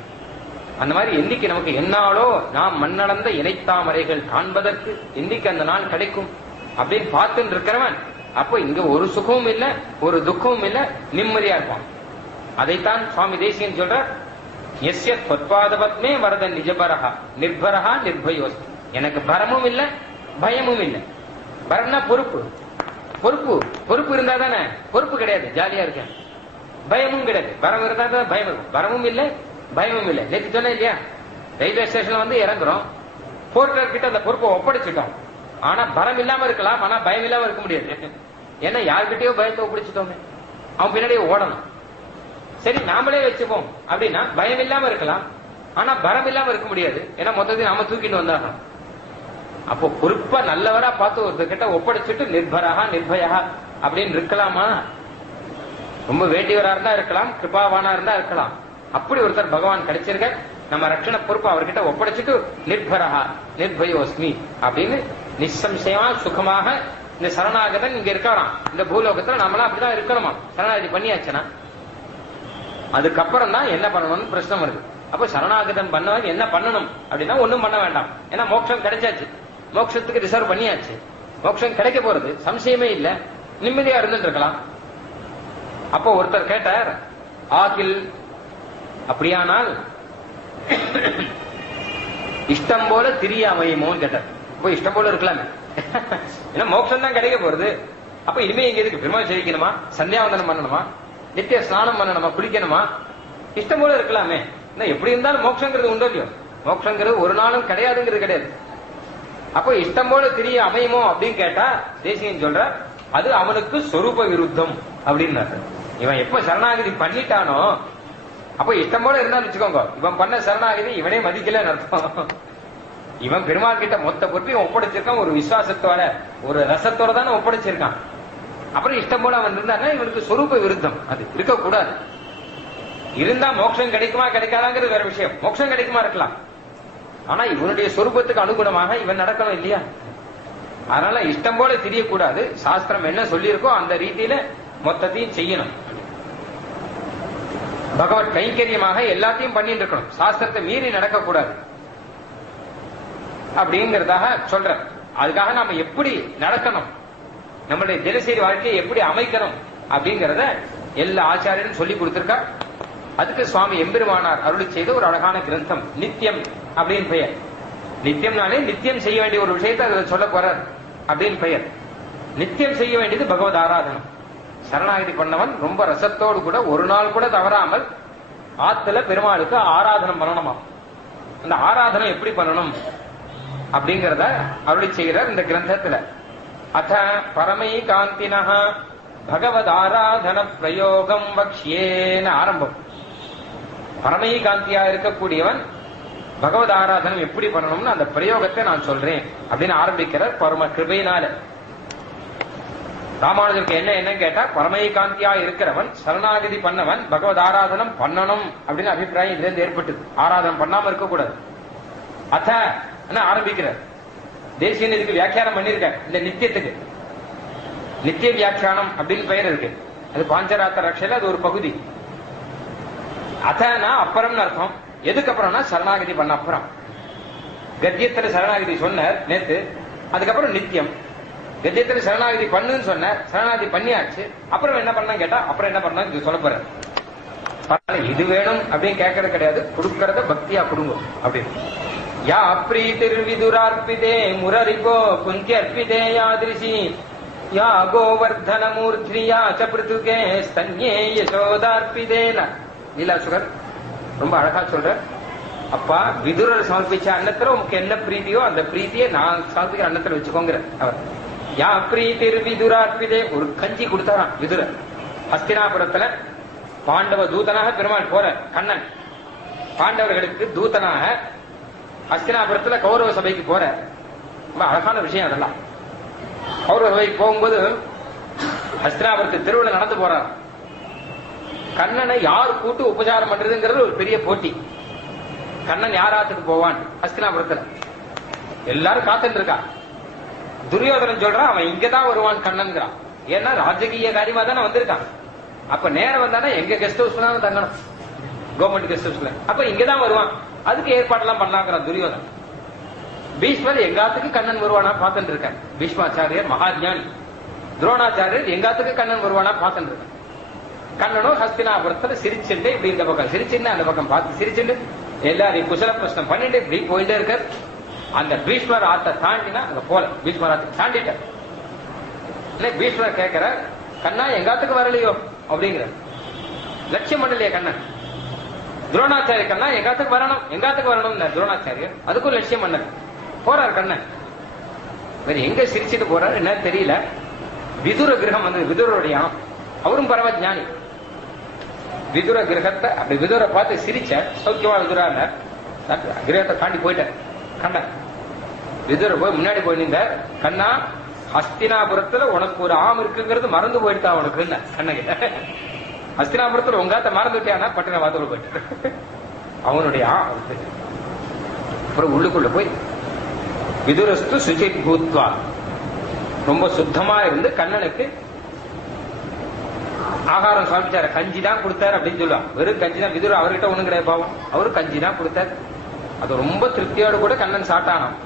அந்த மாதிரி என்னைக்கு நமக்கு என்னாலோ நாம் மண்ணளந்த இணைத்தாமரைகள் காண்பதற்கு என்னைக்கு அந்த நாள் கிடைக்கும் அப்படின்னு பார்த்துட்டு இருக்கிறவன், அப்போ இங்க ஒரு சுகமும் இல்ல, ஒரு துக்கமும் இல்ல, நிம்மதியா இருப்பான். அதைத்தான் சுவாமி தேசிகன் சொல்றார், எஸ்யத் பத்பாதபத்மே வரத நிஜபரஹா நிர்பரஹா நிர்பயோஸ்தி. எனக்கு பரமும் இல்ல, பயமும் இல்ல. பரம்னா பொறுப்பு, பொறுப்பு பொறுப்பு இருந்தா தானே, பொறுப்பு கிடையாது ஜாலியா இருக்கேன். பயமும் கிடையாது, பரம் இருந்தா தான் பயம் இருக்கும். பரமும் இல்லை, பயமும் இல்லை. நேற்று சொன்னேன் இல்லையா, ரயில்வே ஸ்டேஷன்ல வந்து இறங்குறோம், போர்ட்டர் கிட்ட அந்த பொறுப்பை ஒப்படைச்சிட்டோம். ஆனா பரம் இல்லாம இருக்கலாம், ஆனா பயம் இல்லாம இருக்க முடியாது. ஏன்னா யாருக்கிட்டயோ பயத்தை ஒப்படைச்சிட்டோமே, அவன் பின்னாடியே ஓடணும். சரி நாமளே வச்சுப்போம் அப்படின்னா பயம் இல்லாம இருக்கலாம், ஆனா பரம் இல்லாம இருக்க முடியாது. ஏன்னா மொத்தத்தையும் நாம தூக்கிட்டு வந்தாகணும். அப்போ பொறுப்பா நல்லவரா பார்த்து ஒருத்தர் கிட்ட ஒப்படைச்சிட்டு நிர்பரா நிர்பயா அப்படின்னு இருக்கலாமா? ரொம்ப வேண்டியவரா இருந்தா இருக்கலாம், கிருபாவானா இருந்தா இருக்கலாம். அப்படி ஒருத்தர் பகவான் கிடைச்சிருக்க, நம்ம ரட்சண பொறுப்பு அவர்கிட்ட ஒப்படைச்சிட்டு நிர்பரஹா நிர்பயோஸ்மி அப்படின்னு நிசம்சயமா சுகமாக இந்த சரணாகதன் இங்க இருக்காராம். இந்த பூலோகத்துல நம்மளாம் அப்படிதான் இருக்கணுமா? சரணாகதி பண்ணியாச்சுன்னா அதுக்கப்புறம் தான் என்ன பண்ணணும்னு பிரச்சனை வருது. அப்ப சரணாகதன் பண்ணவன் என்ன பண்ணணும் அப்படின்னா ஒண்ணும் பண்ண வேண்டாம். ஏன்னா மோட்சம் கிடைச்சாச்சு, மோட்சத்துக்கு ரிசர்வ் பண்ணியாச்சு, மோட்சம் கிடைக்க போறது சம்சயமே இல்ல, நிம்மதியா இருந்துட்டு இருக்கலாம். அப்போ ஒருத்தர் கேட்டார், ஆகில் அப்படியானால் இஷ்டம் போல திரிய அமையுமோன்னு கேட்டார். இப்போ இஷ்டம் போல இருக்கலாமே, ஏன்னா மோட்சம் தான் கிடைக்க போறது. அப்ப இனிமே இங்க இருக்கு பெருமாள் சேவிக்கணுமா, சந்தியாவந்தனம் பண்ணணுமா, நித்திய ஸ்நானம் பண்ணணுமா, குளிக்கணுமா, இஷ்டம் போல இருக்கலாமே. எப்படி இருந்தாலும் மோட்சங்கிறது உண்டோ இல்லையோ, மோட்சங்கிறது ஒரு நாளும் கிடையாதுங்கிறது கிடையாது. அப்போ இஷ்டம் போல திரிய அமையுமோ அப்படின்னு கேட்டா தேசிகன் சொல்ற அது அவனுக்கு சொரூப விருத்தம் அப்படின்னு. இவன் எப்ப சரணாகதி பண்ணிட்டானோ அப்ப இஷ்டம் போல இருந்தான்னு வச்சுக்கோங்க, இவன் பண்ண சரணாகதி இவனே மதிக்கலன்னு அர்த்தம். இவன் பெருமாள் கிட்ட மொத்த பொறுப்பையும் ஒப்படைச்சிருக்கான், ஒரு விசுவாசத்தோட ஒரு ரசத்தோட தானே ஒப்படைச்சிருக்கான். அப்புறம் இஷ்டம் போல அவன் இருந்தான்னா இவனுக்கு சொரூப விருத்தம் அது இருக்கக்கூடாது. இருந்தா மோட்சம் கிடைக்குமா கிடைக்காதாங்கிறது வேற விஷயம், மோட்சம் கிடைக்குமா இருக்கலாம், ஆனா இவனுடைய சொரூபத்துக்கு அனுகுணமாக இவன் நடக்கணும் இல்லையா? அதனால இஷ்டம் போல தெரியக்கூடாது, சாஸ்திரம் என்ன சொல்லியிருக்கோ அந்த ரீதியில மொத்தத்தையும் செய்யணும். பகவத் கைங்கரியமாக எல்லாத்தையும் பண்ணிட்டு இருக்கணும், சாஸ்திரத்தை மீறி நடக்கக்கூடாது அப்படிங்கறதாக சொல்ற. அதுக்காக நாம எப்படி நடக்கணும், நம்மளுடைய தினசரி வாழ்க்கையை எப்படி அமைக்கணும் அப்படிங்கறத எல்லா ஆச்சாரியரும் சொல்லி கொடுத்திருக்கா. அதுக்கு சுவாமி எம்பெருமானார் அருளி செய்த ஒரு அழகான கிரந்தம் நித்தியம் அப்படின்னு பெயர். நித்தியம்னாலே நித்தியம் செய்ய வேண்டிய ஒரு விஷயத்தை அதை சொல்ல போறார் அப்படின்னு பெயர். நித்தியம் செய்ய வேண்டியது பகவத் ஆராதனம். சரணாகதி பண்ணவன் ரொம்ப ரசத்தோடு கூட ஒரு நாள் கூட தவறாமல் ஆத்துல பெருமாளுக்கு ஆராதனம் பண்ணணுமா. அந்த ஆராதனை எப்படி பண்ணணும் அப்படிங்கறத அருளி செய்கிறார் இந்த கிரந்தத்துல. அத பரமை காந்தினஹ பகவத் ஆராதன பிரயோகம் வக்ஷ்யேன ஆரம்பம். பரமை காந்தியா இருக்கக்கூடியவன் பகவத் ஆராதனம் எப்படி பண்ணணும்னு அந்த பிரயோகத்தை நான் சொல்றேன் அப்படின்னு ஆரம்பிக்கிறார் பரம கிருபையினால. ராமானுஜருக்கு என்ன கேட்டா, பரமை காந்தியா இருக்கிறவன் சரணாகதி பண்ணவன் பகவத் ஆராதனம் பண்ணணும் அப்படின்னு அபிப்பிராயம் இதுல இருந்து ஏற்பட்டது. ஆராதனம் பண்ணாம இருக்கக்கூடாது. அத ஆரம்பிக்கிறார். தேசியன் இதுக்கு வியாக்கியானம் பண்ணிருக்க, இந்த நித்தியத்துக்கு நித்திய வியாக்கியானம் அப்படின்னு பெயர் இருக்கு. அது பாஞ்சராத்திர ரட்சையில அது ஒரு பகுதி. அதனா அப்புறம்னு அர்த்தம். எதுக்கு அப்புறம்னா சரணாகதி பண்ண அப்புறம். கத்தியத்துல சரணாகதி சொன்னார் நேத்து, அதுக்கப்புறம் நித்தியம். கத்தியத்துல சரணாகதி பண்ணுன்னு சொன்னார், சரணாகதி பண்ணியாச்சு, அப்புறம் என்ன பண்ணா கேட்டா அப்புறம் என்ன பண்ணா இது சொல்ல போற. இது வேணும் அப்படின்னு கேட்கறது கிடையாது, கொடுக்கறத பக்தியா கொடுங்க அப்படின்னு. யா பிரீதிர் விதுரார்ப்பிதே முரரிபோ குந்தியர்ப்பிதே யாதிருஷி யா கோவர்தன மூர்த்ரியா சப்ருதுகே ஸ்தன்யே யசோதார்ப்பிதேன. லீலாசுகர் ரொம்ப அழகா சொல்ற. அப்பா விதுரர் சமர்ப்பிச்ச அன்னத்துல உங்களுக்கு என்ன பிரீதியோ அந்த பிரீதியை நான் சமர்ப்பிக்கிற அன்னத்துல வச்சுக்கோங்கிற அவர். யா பிரீதிர் விதுரார்ப்பிதே, ஒரு கஞ்சி கொடுத்தாராம் விதுரர். ஹஸ்தினாபுரத்துல பாண்டவ தூதனாக பெருமாள் போற கண்ணன் பாண்டவர்களுக்கு தூதனாக ஹஸ்தினாபுரத்துல கௌரவ சபைக்கு போற. ரொம்ப அழகான விஷயம் அதெல்லாம். கௌரவ சபைக்கு போகும்போது ஹஸ்தினாபுரத்து தெருவில் நடந்து போறார். கண்ணனை யார் கூட்டு உபச்சாரம் பண்றதுங்கிறது ஒரு பெரிய போட்டி. கண்ணன் யாராத்துக்கு போவான் ஹஸ்தினாபுரத்துல எல்லாரும் காத்துட்டு இருக்கா. துரியோதனன் சொல்றான் அவன் இங்கதான் வருவான் கண்ணன்கிறான். ஏன்னா ராஜகீய காரியமா தானே வந்திருக்கான். அப்ப நேரம் வந்தானே எங்க கெஸ்ட் ஹவுஸ் தான் தங்கணும், கவர்மெண்ட் கெஸ்ட் ஹவுஸ்ல. அப்ப இங்கதான் வருவான், அதுக்கு ஏற்பாடெல்லாம் பண்ணலாங்கிறான் துரியோதனன். பீஷ்மர் எங்காத்துக்கு கண்ணன் வருவானா பார்த்துட்டு இருக்கான். பீஷ்மாச்சாரியர் மகாஜானி. துரோணாச்சாரியர் எங்காத்துக்கு கண்ணன் வருவானா பார்த்துட்டு இருக்கான். கண்ணனும் ஹஸ்தினாபுரத்துல சிரிச்சுண்டு இப்படி இந்த பக்கம் சிரிச்சுன்னு அந்த பக்கம் பார்த்து சிரிச்சுண்டு எல்லாரையும் குசல பிரச்சனை பண்ணிட்டு இப்படி போயிட்டே இருக்க. அந்த பீஷ்மர் ஆத்த தாண்டினா அங்க போல, பீஷ்மர் ஆத்த தாண்டிட்ட. பீஷ்மர் கேட்கிற, கண்ணா எங்காத்துக்கு வரலையோ அப்படிங்கிற. லட்சியம் பண்ணலையே கண்ணன். துரோணாச்சாரிய கண்ணா எங்காத்துக்கு வரணும் எங்காத்துக்கு வரணும் துரோணாச்சாரியர் அதுக்கும் லட்சியம் பண்ண போறார் கண்ணன். வேற எங்க சிரிச்சுட்டு போறாரு என்ன தெரியல. விதுர கிரகம் வந்து விதுரருடைய அவரும் பரவ ஞானி. விதுர கிரகத்தை அப்படி விதுரை பார்த்து சிரிச்ச. சௌக்கியமா விதுரா கிரகத்தை தாண்டி போயிட்ட கண்ணன். விதுர போய் முன்னாடி போய் நின்ற. கண்ணா ஹஸ்தினாபுரத்துல உனக்கு ஒரு ஆம் இருக்குங்கிறது மறந்து போயிட்டா உனக்கு கண்ணகிட்ட. அஸ்தினாபுரத்துல உங்காத்த மறந்து விட்டியானா பட்டின வாதோடு போயிட்டு அவனுடைய அப்புறம் உள்ளுக்குள்ள போய் விதுரஸ்து சுச்சித் பூத்வா ரொம்ப சுத்தமா இருந்து கண்ணனுக்கு ஆகாரம் சாப்பிட்டாரு. கஞ்சி தான் கொடுத்தாரு அப்படின்னு சொல்லுவாங்க. வெறும் கஞ்சி தான். விதுர அவர்கிட்ட ஒண்ணும் கிடையாது பாவம். அவரு கஞ்சி தான் கொடுத்தாரு. அது ரொம்ப திருப்தியோடு கூட கண்ணன் சாப்பிட்டானாம்.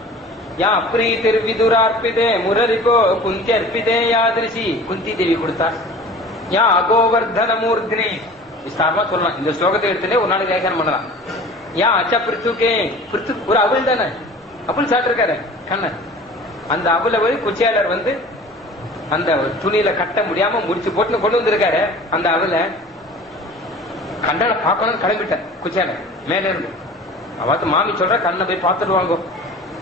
யா பிரீதிர் விதுரார்ப்பிதே முரரிபோ குந்தி அர்ப்பிதே யாதிருஷி குந்தி தேவி கொடுத்தார். யா அகோவர்தன மூர்த்தினி விஸ்தாரமா சொல்லலாம். இந்த ஸ்லோகத்தை எடுத்துட்டே ஒரு நாளைக்கு வியாக்கியானம் பண்ணலாம். யா அச்ச பிருத்துக்கே பிருத்து ஒரு அவள் தானே, அவள் சாப்பிட்டிருக்காரு கண்ணன். அந்த அவளை போய் குச்சியாளர் வந்து அந்த துணியில கட்ட முடியாம முடிச்சு போட்டு கொண்டு வந்திருக்காரு. அந்த அவளை கண்ணனை பார்க்கணும்னு கிளம்பிட்டார் குச்சியாளர் மேல இருந்து. அவாத்து மாமி சொல்ற கண்ணை போய் பார்த்துட்டு வாங்க.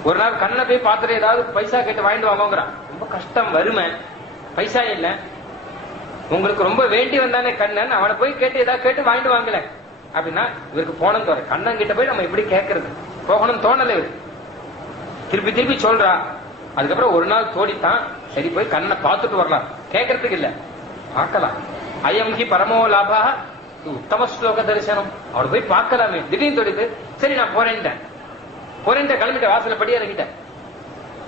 ஒரு நாள் கண்ணை போய் பார்த்துட்டு ஏதாவது பைசா கேட்டு வாங்கிட்டு வாங்குறான். ரொம்ப கஷ்டம், வறுமை, பைசா இல்ல. உங்களுக்கு ரொம்ப வேண்டி வந்தானே கண்ணன், அவனை போய் கேட்டு ஏதாவது கேட்டு வாங்கிட்டு வாங்கல அப்படின்னா இவருக்கு போனது தோற. கண்ணன் கிட்ட போய் நம்ம எப்படி கேட்கறது, போகணும்னு தோணல. இவரு திருப்பி திருப்பி சொல்றா. அதுக்கப்புறம் ஒரு நாள் தோடித்தான், சரி போய் கண்ணனை பார்த்துட்டு வரலாம். கேட்கறதுக்கு இல்ல, பார்க்கலாம். அயம் ஹி பரமோ லாபா உத்தம ஸ்லோக தரிசனம். அவளை போய் பார்க்கலாமே. திடீர்னு தோடிது. சரி நான் போறேன்ட்டேன். கிளம்பிட்ட வாசல படி இறங்கிட்டேன்.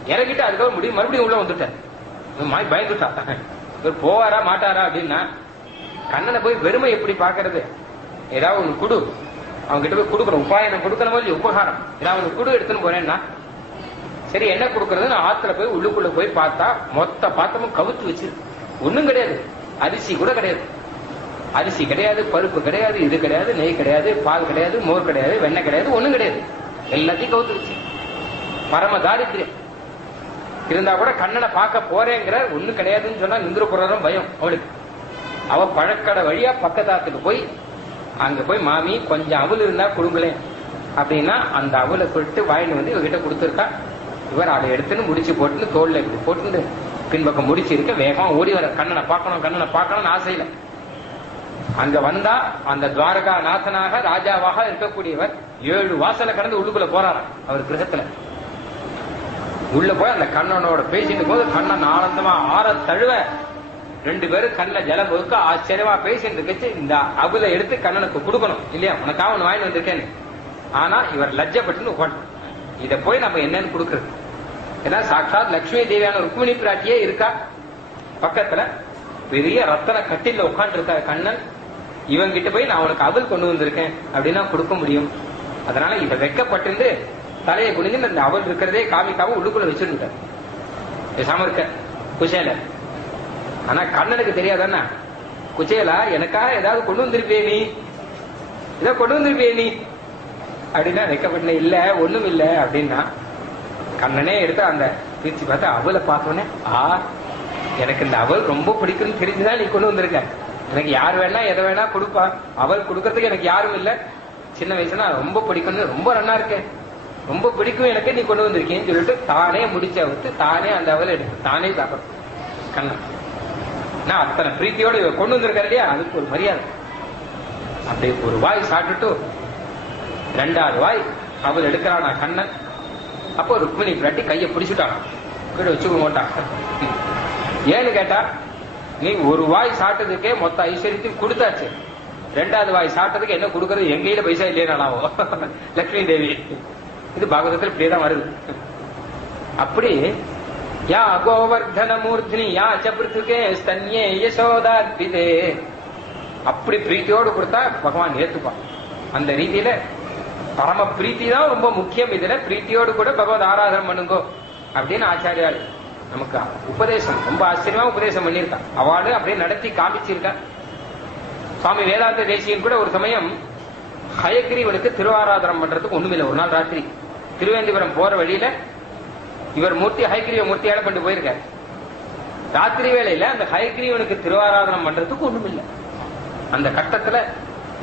அதுக்கப்புறம் முடியும் மறுபடியும் உள்ள வந்துட்டேன். பயந்துட்டா. இவர் போவாரா மாட்டாரா அப்படின்னா கண்ணனை போய் வெறுமை எப்படி பாக்குறது? ஏதாவது ஒண்ணு குடு, அவங்க கிட்ட போய் கொடுக்கணும். உபாயனம் கொடுக்கணும் இல்லையா, உபகாரம். ஏதாவது ஒண்ணு குடு எடுத்துன்னு போறேன்னா சரி என்ன கொடுக்கறது? நான் ஆத்துல போய் உள்ளுக்குள்ள போய் பார்த்தா மொத்த பாத்தமும் கவுத்து வச்சு ஒண்ணும் கிடையாது. அரிசி கூட கிடையாது. அரிசி கிடையாது, பருப்பு கிடையாது, இது கிடையாது, நெய் கிடையாது, பால் கிடையாது, மோர் கிடையாது, வெண்ணெய் கிடையாது, ஒண்ணும் கிடையாது. எல்லாத்தையும் கவுத்து வச்சு பரம தாரித்யம். இருந்தா கூட கண்ணனை பார்க்க போறேங்கிற ஒண்ணு கிடையாதுன்னு சொன்னா நிந்திர போறதும் பயம் அவளுக்கு. அவ பழக்கடை வழியா பக்கத்தாத்துக்கு போய் அங்க போய் மாமி கொஞ்சம் அவள் இருந்தா கொடுங்களேன் அப்படின்னா அந்த அவளை சொல்லிட்டு வாங்கிட்டு வந்து இவகிட்ட கொடுத்துருக்கா. இவர் அதை எடுத்துன்னு முடிச்சு போட்டுன்னு தோல்ல இப்படி போட்டு பின்பக்கம் முடிச்சு இருக்க வேகமா ஓடி வர. கண்ணனை பார்க்கணும்னு ஆசையில அங்க வந்தா அந்த துவாரகா நாதனாக ராஜாவாக இருக்கக்கூடியவர் 7 வாசலை கடந்து உள்ளுக்குள்ள போறாராம். அவர் கிரகத்துல உள்ள போய் அந்த கண்ணனோட பேசிட்டு போது கண்ணன் ஆனந்தமா ஆற தழுவ 2 பேரும் கண்ண ஜலம் ஒதுக்க ஆச்சரியமா பேசிட்டு இருக்கச்சு. இந்த அபுல எடுத்து கண்ணனுக்கு கொடுக்கணும் இல்லையா, உனக்காக ஒண்ணு வாங்கி வந்திருக்கேன்னு. ஆனா இவர் லஜ்ஜப்பட்டுன்னு உட்காந்து இத போய் நம்ம என்னன்னு கொடுக்கறது? ஏன்னா சாட்சாத் லட்சுமி தேவியான ருக்மிணி பிராட்டியே இருக்கா பக்கத்துல. பெரிய ரத்தன கட்டில உட்காந்து இருக்காரு கண்ணன். இவங்கிட்ட போய் நான் உனக்கு அவள் கொண்டு வந்திருக்கேன் அப்படின்னா கொடுக்க முடியும். அதனால இவ வெக்கப்பட்டிருந்து தலையை குனிஞ்சு அந்த அவள் இருக்கிறதே காமிக்காம உள்ளுக்குள்ள வச்சிருந்தார். பேசாம இருக்க குச்சேல. ஆனா கண்ணனுக்கு தெரியாதானா, குச்சேலா எனக்காக ஏதாவது கொண்டு வந்திருப்பே நீ, இதை கொண்டு வந்திருப்பே நீ அப்படின்னா வெக்கப்பட்ட. இல்ல ஒண்ணும் இல்ல அப்படின்னா கண்ணனே எடுத்து அந்த பிரிச்சு பார்த்தா அவளை பார்த்தோன்னே எனக்கு இந்த அவள் ரொம்ப பிடிக்கும்னு தெரிஞ்சுதான் நீ கொண்டு வந்திருக்க. எனக்கு யார் வேணா எதை வேணா கொடுப்பா, அவள் கொடுக்கறதுக்கு எனக்கு யாரும் இல்ல. சின்ன வயசுனா ரொம்ப பிடிக்கும்னு, ரொம்ப நன்னா இருக்கேன், ரொம்ப பிடிக்கும் எனக்கு, நீ கொண்டு வந்திருக்கேன்னு சொல்லிட்டு தானே முடிச்ச விட்டு தானே அந்த அவளை எடுத்து தானே சாப்பிடும் கண்ணன். நான் அத்தனை பிரீத்தியோடு கொண்டு வந்திருக்காரு இல்லையா, அதுக்கு ஒரு மரியாதை. அப்படி ஒரு வாய் சாப்பிட்டுட்டு 2வது வாய் அவள் எடுக்கிறானா கண்ணன். அப்போ ருக்மிணி பிராட்டி கையை பிடிச்சுட்டான், கீழே வச்சுக்க மாட்டான். ஏன்னு கேட்டா நீ ஒரு வாய் சாப்பிட்டதுக்கே மொத்த ஐஸ்வர்யத்தையும் கொடுத்தாச்சு, 2வது வாய் சாப்பிட்டதுக்கு என்ன கொடுக்கறது, எங்க கையில பைசா இல்லையானாவோ லட்சுமி தேவி. இது பாகவதத்தில் இப்படியேதான் வருது. அப்படி யா கோவர்தன மூர்த்தினி யா சப்ருத்துகே ஸ்தன்யே யசோதாத்பிதே அப்படி பிரீத்தியோடு கொடுத்தா பகவான் ஏத்துப்பான். அந்த ரீதியில பரம பிரீத்தி தான் ரொம்ப முக்கியம். இதுல பிரீத்தியோடு கூட பகவத் ஆராதனம் பண்ணுங்கோ அப்படின்னு ஆச்சாரியால் நமக்கு உபதேசம் ரொம்ப ஆச்சரியமா உபதேசம் பண்ணியிருக்கா. அவளு அப்படியே நடத்தி காமிச்சிருக்கா. சுவாமி வேதாந்த தேசியன் கூட ஒரு சமயம் ஹயகிரீவனுக்கு திருவாராதனம் பண்றதுக்கு ஒண்ணுமில்லை. ஒரு நாள் ராத்திரி திருவேந்திபுரம் போற வழியில இவர் மூர்த்தி ஹயகிரீவ மூர்த்தியால கொண்டு போயிருக்காரு. ராத்திரி வேளையில அந்த ஹயகிரீவனுக்கு திருவாராதனம் பண்றதுக்கு ஒண்ணுமில்லை. அந்த கட்டத்துல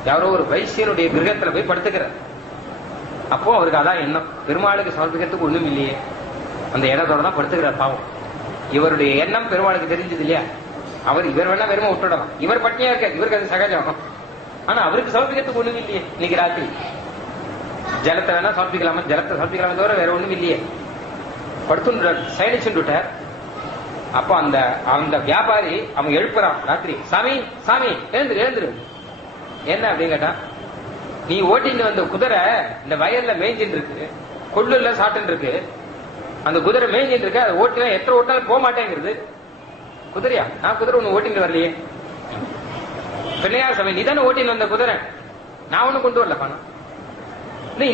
யாரோ ஒரு வைசியனுடைய கிரகத்துல போய் படுத்துக்கிறார். அப்போ அவருக்கு அதான் எண்ணம், பெருமாளுக்கு சமர்ப்பிக்கிறதுக்கு ஒண்ணும் இல்லையே, அந்த எண்ணத்தோட தான் படுத்துக்கிறார். பாவம் இவருடைய எண்ணம் பெருமாளுக்கு தெரிஞ்சது இல்லையா. இவர் வேணா வெறுமை விட்டுடலாம், இவர் பட்னியா இருக்காரு, இவருக்கு அது சகஜம். ஆனா அவருக்கு சமர்ப்பிக்கிறதுக்கு ஒண்ணும் இல்லையே. இன்னைக்கு ராத்திரி ஜலத்தை வேணா சமர்ப்பிக்கலாமா, ஜலத்தை சமர்ப்பிக்கலாமே தவிர வேற ஒண்ணும் இல்லையே. படுத்துட்டார், சயனிச்சுட்டார். அப்போ அந்த அந்த வியாபாரி அவன் எழுப்புறான் ராத்திரி, சாமி சாமி எழுந்துரு எழுந்துரு. என்ன அப்படின்னு கேட்டா, நீ ஓட்டிட்டு வந்த குதிரை இந்த வயல்ல மேய்ஞ்சிட்டு இருக்கு, கொள்ளுல சாப்பிட்டு இருக்கு, அந்த குதிரை மேய்ஞ்சிட்டு இருக்கு, அதை ஓட்டினா எத்தனை ஓட்டாலும் போக மாட்டேங்கிறது. குதிரையா? நான் குதிரை ஒண்ணு ஓட்டிட்டு வரலையே. பிள்ளையார் சாமி, நீ தானே ஓட்டின்னு வந்த குதிரை, நான் ஒண்ணு கொண்டு வரல பணம்.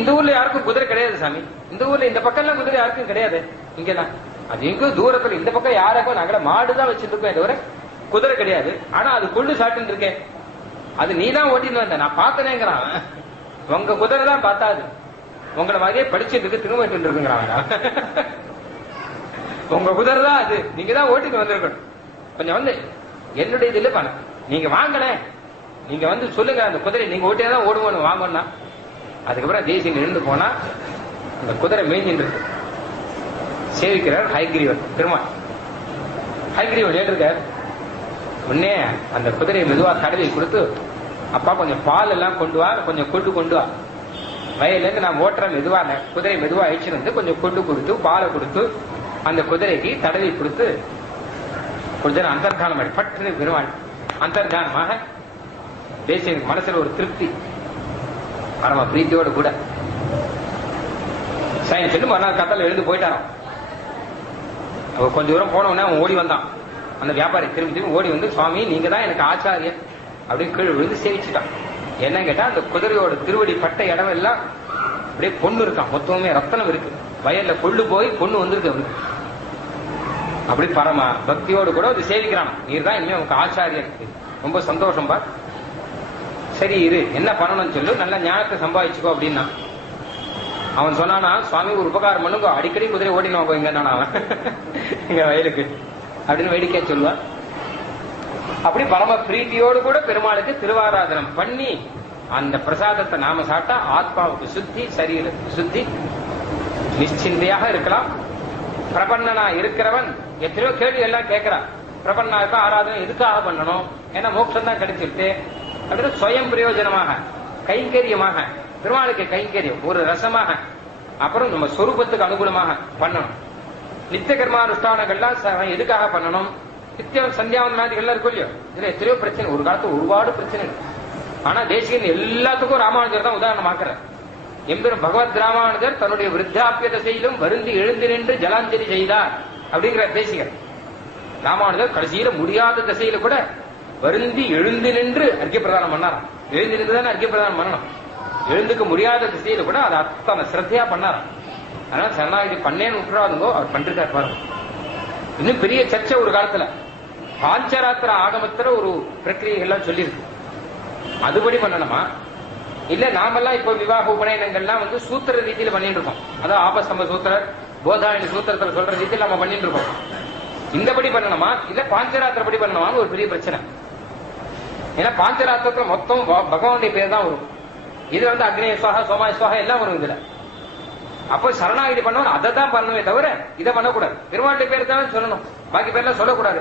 இந்த ஊர்ல யாருக்கும் குதிரை கிடையாது சாமி, இந்த ஊர்ல இந்த பக்கம் எல்லாம் குதிரை யாருக்கும் கிடையாது. இங்கதான் அது எங்கேயும் தூரத்துல இந்த பக்கம் யாருக்கும் நாங்கள மாடுதான் வச்சிருக்கோம், தவிர குதிரை கிடையாது. ஆனா அது கொள்ளு சாப்பிட்டு இருக்கேன், அது நீ தான் ஓட்டின்னு வந்த, நான் பார்த்தனேங்கிறான். உங்க குதிரை தான் பார்த்தாது, உங்களை மாதிரியே படிச்சுட்டு இருக்கு, திரும்பிட்டு இருக்குங்கிறாங்க. உங்க குதிரை தான் அது, நீங்க தான் ஓட்டிட்டு வந்திருக்கணும். கொஞ்சம் வந்து என்னுடைய இதுல பண்ண நீங்க வாங்கல, நீங்க வந்து சொல்லுங்க அந்த குதிரை நீங்க ஓட்டியாதான் ஓடுவோம் வாங்கணும்னா. அதுக்கப்புறம் தேசியம் இருந்து போனா அந்த குதிரை மேய்ஞ்சிட்டு இருக்கு. சேவிக்கிறார் ஹயக்ரீவன் பெருமாள். ஹயக்ரீவன் ஏற்றிருக்கார். உடனே அந்த குதிரையை மெதுவா தடவை கொடுத்து, அப்பா கொஞ்சம் பால் எல்லாம் கொண்டு வா, கொஞ்சம் கொண்டு வா, வயல்ல இருந்து நான் ஓட்டுறேன் மெதுவா. குதிரை மெதுவா அழிச்சு வந்து கொஞ்சம் கொண்டு கொடுத்து பாலை கொடுத்து அந்த குதிரைக்கு தடவி கொடுத்து கொஞ்ச நேரம் அந்தர்தானம் ஆடி பட்டு பெருமாள் அந்தர்தானமாக தேசிய மனசுல ஒரு திருப்தி, பரம பிரீத்தியோடு கூட சைன் சொல்லி மறுநாள் கத்தால எழுந்து போயிட்டாராம். கொஞ்ச தூரம் போனவொடனே அவன் ஓடி வந்தான். அந்த வியாபாரி திரும்பி ஓடி வந்து, சுவாமி நீங்க தான் எனக்கு ஆச்சாரியன் அப்படின்னு கீழே விழுந்து சேவிச்சுட்டான். என்ன கேட்டா, அந்த குதிரையோட திருவடி பட்ட இடம் எல்லாம் அப்படியே பொண்ணு இருக்கான், மொத்தமே ரத்தனம் இருக்கு, வயல்ல கொள்ளு போய் பொண்ணு வந்திருக்கு அவருக்கு. அப்படி பரம பக்தியோடு கூட அது சேவிக்கிறான். நீர் தான் இனிமே உனக்கு ஆச்சாரியன், ரொம்ப சந்தோஷம் பா. சரி இரு, என்ன பண்ணணும்னு சொல்லு, நல்ல ஞானத்தை சம்பாதிச்சுக்கோ அப்படின்னா. அவன் சொன்னானா, சுவாமி ஒரு உபகாரம் பண்ணுங்க, அடிக்கடி குதிரை ஓட்டினோம் இங்க அவன் எங்க வயலுக்கு அப்படின்னு வேடிக்கையா சொல்லுவான். அப்படி பரம பிரீத்தியோடு கூட பெருமாளுக்கு திருவாராதனம் பண்ணி அந்த பிரசாதத்தை நாம சாப்பிட்டா ஆத்மாவுக்கு சுத்தி, சரீரத்துக்கு சுத்தி, நிச்சிந்தையாக இருக்கலாம். பிரபன்னனா இருக்கிறவன் எத்தனையோ கேள்வி எல்லாம் கேட்கிறான். பிரபன்னாவுக்கு ஆராதனை எதுக்காக பண்ணணும், ஏன்னா மோட்சம் தான் கிடைச்சிருக்கு அப்படின்னு சுயம் பிரயோஜனமாக கைங்கரியமாக பெருமாளுக்கு கைங்கரியம் ஒரு ரசமாக, அப்புறம் நம்ம சொரூபத்துக்கு அனுகூலமாக பண்ணணும். நித்திய கர்மானுஷ்டானங்கள்லாம் எதுக்காக பண்ணணும், நித்திய சந்தியாவந்தனாதிகள்லாம் இருக்கும் இல்லையோ, இதுல எத்தனையோ பிரச்சனை, ஒரு காலத்து ஒருபாடு பிரச்சனை. ஆனா தேசிகன் எல்லாத்துக்கும் ராமானுஜர் தான் உதாரணமாக்குற. எம்பெரும் பகவத் ராமானுஜர் தன்னுடைய விருத்தாப்பிய தசையிலும் வருந்தி எழுந்து நின்று ஜலாஞ்சலி செய்தார் அப்படிங்கிற தேசிகன். ராமானுஜர் கடைசியில முடியாத தசையில கூட வருந்தி எழுந்து நின்று அர்க்கிய பிரதானம் பண்ணாராம். எழுந்து நின்று தானே அர்க்கிய பிரதானம் பண்ணணும். எழுந்துக்க முடியாத திசையில கூட அதை அத்தனை சிரத்தையா பண்ணாராம். அதனால சரணாகதி பண்ணேன்னு விட்டுறாதுங்கோ, அவர் பண்றாரு பாருங்க. இன்னும் பெரிய சர்ச்சை ஒரு காலத்துல பாஞ்சராத்திர ஆகமத்துல ஒரு பிரக்கிரியெல்லாம் சொல்லியிருக்கு. அதுபடி பண்ணணுமா, இல்ல நாமெல்லாம் இப்ப விவாக உபநயனங்கள்லாம் வந்து சூத்திர ரீதியில பண்ணிட்டு இருக்கோம். அதான் ஆபஸ்தம்ப சூத்திரர், போதாயணி சூத்திரத்தில் சொல்ற ரீதியில் நம்ம பண்ணிட்டு இருக்கோம். இந்தபடி பண்ணணுமா, இல்ல பாஞ்சராத்திரப்படி பண்ணணுமான்னு ஒரு பெரிய பிரச்சனை. ஏன்னா பாஞ்சராத்திரத்துல மொத்தம் பகவானுடைய பேர் தான் வரும். இது வந்து அக்னேய சுவாகா சோமாய சுவாகா எல்லாம் வரும் இதுல. அப்போ சரணாகிதி பண்ணணும், அதை தான் பண்ணணுமே தவிர இதை பண்ணக்கூடாது. பெருமாளுடைய பேர் தான் சொல்லணும், பாக்கி பேர்லாம் சொல்லக்கூடாது.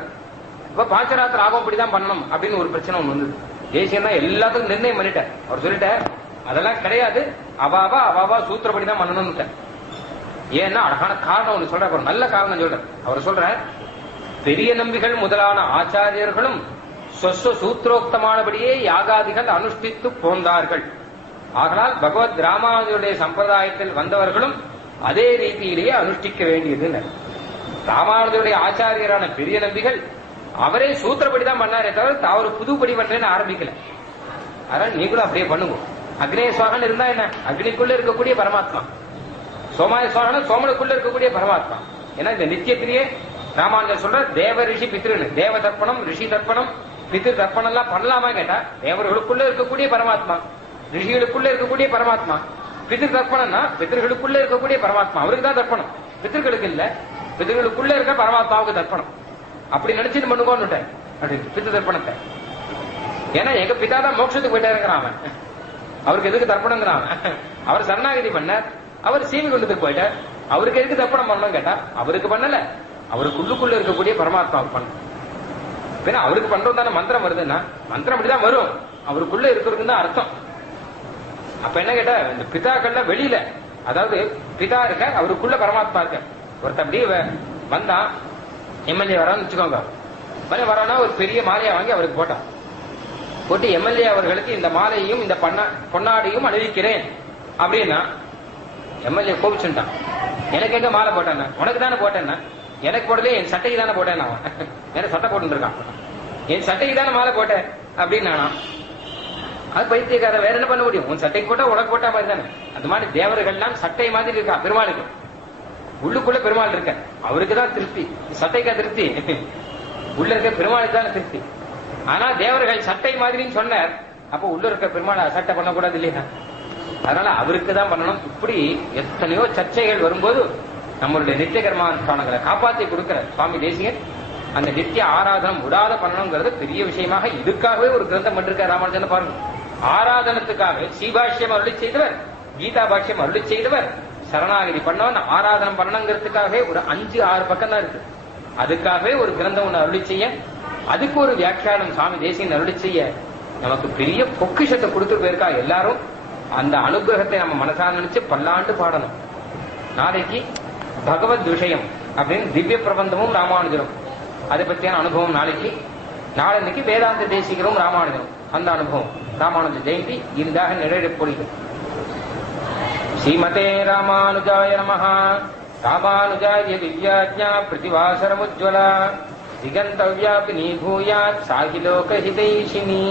இப்ப பாஞ்சராத்திர ஆகும் இப்படிதான் பண்ணணும் அப்படின்னு ஒரு பிரச்சனை ஒண்ணு வந்தது. தேசியம் தான் எல்லாத்துக்கும் நிர்ணயம் பண்ணிட்டார். அவர் சொல்லிட்டார் அதெல்லாம் கிடையாது, அவாவா சூத்திரப்படி தான் பண்ணணும்னு. ஏன்னா அழகான காரணம் ஒண்ணு சொல்ற, ஒரு நல்ல காரணம் சொல்ற. அவர் சொல்ற, பெரிய நம்பிகள் முதலான ஆச்சாரியர்களும் சூத்திரோக்தமானபடியே யாகாதிகள் அனுஷ்டித்து போந்தார்கள். ஆகலால் பகவத் ராமானுஜருடைய சம்பிரதாயத்தில் வந்தவர்களும் அதே ரீதியிலேயே அனுஷ்டிக்க வேண்டியது. ராமானுஜருடைய ஆச்சாரியரான பெரிய நம்பிகள் அவரே சூத்திரப்படி தான் பண்ணாரே தவிர அவர் புதுப்படி பண்றேன்னு ஆரம்பிக்கல. அதனால நீங்களும் அப்படியே பண்ணுங்க. அக்னேய சுவாகன் இருந்தா என்ன, அக்னிக்குள்ள இருக்கக்கூடிய பரமாத்மா. சோமாய சுவாகன் சோமனுக்குள்ள இருக்கக்கூடிய பரமாத்மா. ஏன்னா இந்த நித்தியத்திலேயே ராமானுஜர் சொல்ற தேவ ரிஷி பித்ருன்னு, தேவ தர்ப்பணம் ரிஷி தர்ப்பணம் பித்ரு தர்ப்பணம் எல்லாம் பண்ணலாமா கேட்டா, தேவர்களுக்குள்ள இருக்கக்கூடிய பரமாத்மா, ரிஷிகளுக்குள்ள இருக்கக்கூடிய பரமாத்மா. பித்ரு தர்ப்பணம்னா பித்ருகளுக்குள்ள இருக்கக்கூடிய பரமாத்மா, அவருக்கு தான் தர்ப்பணம், பித்ருக்களுக்கு இல்ல. பித்ருகளுக்குள்ள இருக்க பரமாத்மாவுக்கு தர்ப்பணம். அப்படி நினைச்சிட்டு பண்ணுங்கன்னு பித்ரு தர்ப்பணத்தை. ஏன்னா எங்க பிதா தான் மோட்சத்துக்கு போயிட்டாருங்கிறான் அவன், அவருக்கு எதுக்கு தர்ப்பணங்கிறான். அவர் சரணாகதி பண்ணார், அவர் சீவி கொண்டதுக்கு போயிட்டார், அவருக்கு எதுக்கு தர்ப்பணம் பண்ணணும் கேட்டா அவருக்கு பண்ணல, அவருக்குள்ளுக்குள்ள இருக்கக்கூடிய பரமாத்மாவுக்கு பண்ண. பின்ன அவருக்கு பண்றது தானே மந்திரம் வருதுன்னா, மந்திரம் அப்படிதான் வரும், அவருக்குள்ள இருக்கிறதுன்னு தான் அர்த்தம். அப்ப என்ன கேட்டா, இந்த பிதாக்கள்ல வெளியில, அதாவது பிதா இருக்க அவருக்குள்ள பரமாத்மா இருக்க. ஒருத்த அப்படியே வந்தான், எம்எல்ஏ வரான்னு வச்சுக்கோங்க. வரானா ஒரு பெரிய மாலையை வாங்கி அவருக்கு போட்டான். போட்டு எம்எல்ஏ அவர்களுக்கு இந்த மாலையையும் இந்த பொன்னாடையும் அணிவிக்கிறேன் அப்படின்னா எம்எல்ஏ கோபிச்சுட்டான். எனக்கு எங்க மாலை போட்டேன்னா, உனக்கு தானே போட்டேன்னா, எனக்கு போடல, என் சட்டைக்கு தானே போட்டேன். அவன் வேற சட்டை போட்டு இருக்கான், என் சட்டைக்கு தானே மாலை போட்டேன் அப்படின்னு நானா. அது பைத்தியக்கார, வேற என்ன பண்ண முடியும்? உன் சட்டைக்கு போட்டா உனக்கு போட்டா மாதிரி தானே. அந்த மாதிரி தேவர்கள்லாம் சட்டை மாதிரி இருக்கா பெருமாளுக்கு. உள்ளுக்குள்ள பெருமாள் இருக்க, அவருக்கு தான் திருப்தி. சட்டைக்கா திருப்தி? உள்ள இருக்க பெருமாளுக்கு தானே திருப்தி. ஆனா தேவர்கள் சட்டை மாதிரின்னு சொன்னார். அப்ப உள்ள இருக்க பெருமாள் சட்டை பண்ணக்கூடாது இல்லையா? அதனால அவருக்கு தான் பண்ணணும். இப்படி எத்தனையோ சர்ச்சைகள் வரும்போது நம்மளுடைய நித்திய கர்மானுஷ்டானங்களை காப்பாற்றி கொடுக்கிற சுவாமி தேசிகன் அந்த நித்திய ஆராதனம் விடாத பண்ணணுங்கிறது பெரிய விஷயமாக இதுக்காகவே ஒரு கிரந்தம் பண்ணிருக்கார் ராமானுஜன். பாருங்க, ஆராதனத்துக்காக சீபாஷ்யம் அருளி செய்தவர், கீதா பாஷ்யம் அருளி செய்தவர், சரணாகதி பண்ணவன் ஆராதனம் பண்ணணுங்கிறதுக்காகவே ஒரு 5-6 பக்கம் தான் இருக்கு. அதுக்காகவே ஒரு கிரந்தம் ஒன்று அருளி செய்ய, அதுக்கு ஒரு வியாக்கியானம் சுவாமி தேசிகன் அருளி செய்ய நமக்கு பெரிய பொக்கிஷத்தை கொடுத்துட்டு போயிருக்கா. எல்லாரும் அந்த அனுகிரகத்தை நம்ம மனசார நினைச்சு பல்லாண்டு பாடணும். நாளைக்கு பகவத் விஷயம் அப்படின்னு திவ்ய பிரபந்தமும் ராமானுஜரும், அதை பற்றியான அனுபவம் நாளைக்கு. நாளன்னைக்கு வேதாந்த தேசிகரும் ராமானுஜரும், அந்த அனுபவம் ராமானுஜ ஜெயந்தி இதாக நிறைவேறப்படுகிறது. ஸ்ரீமதே ராமானுஜாய நமஹ. ராமானுஜாய திவ்யாஜ்ஞா பிரதிவாசரமுஜ்வலா திகந்தவ்யாபினி பூயாத் சாஹி லோகஹிதைஷினி.